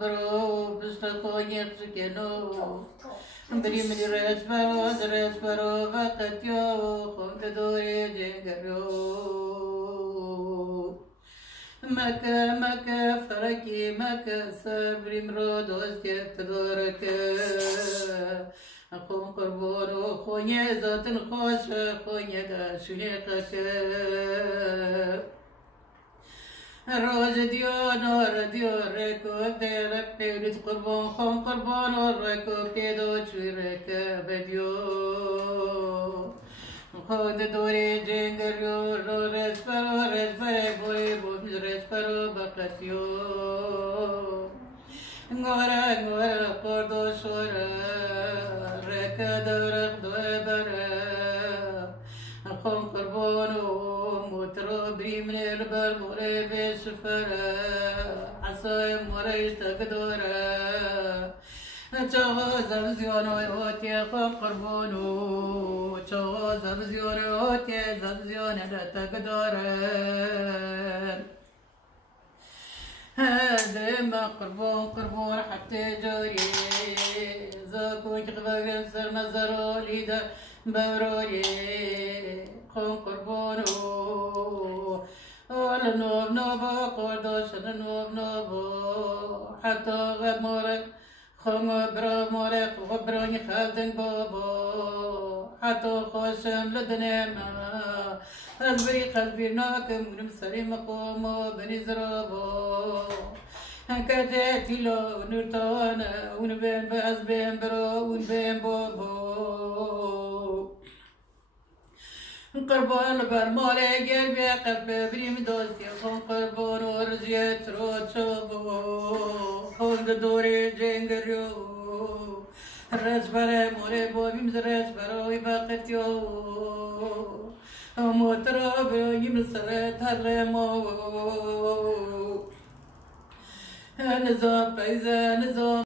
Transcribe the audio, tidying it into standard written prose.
برو بستقوني سكنو بري من رس برو وقت يو خود دوري جنگرو مكة فركي مكة صبري مرو دوستي تدورك خون قربانو خوني ذات خوش خوني داشويقك روز نور ركو ديرك بيرد قربان خون قربان ركو بيدو شويرك بديو خود دوري جنگريو رس بوري بومز رس بقتيو غورا قردو شورا ركا دورق دوبرا خون قربانو موترو بري من البر موري بسفرا عصاي موري تقدورا چاغا زبزيونو هوتي خون قربانو چاغا زبزيونو هوتي زبزيونو تقدورا هذا ما قربون حتى جوري زاكو يقبل سر نظرو ليدا بروري خون قربونو ولا نوبو قردوش نوبو حتى غمورك خون برامورك غبروني خالدن بابو حتى خوشم لدنيما قلبي ناكم ونمسري مقومو بني زرابو هكذا لو نرتوانا ونبين بأزبين برو ونبين بابو قربان برمالي قلبي قلبي بريم دوستي خون قربان ورزيت روتشوبو خون دوري جنگريو الرز بري موري بوبي مزرز بروي باقتيو موترا يمسرت هرمو نظام بيزا نظام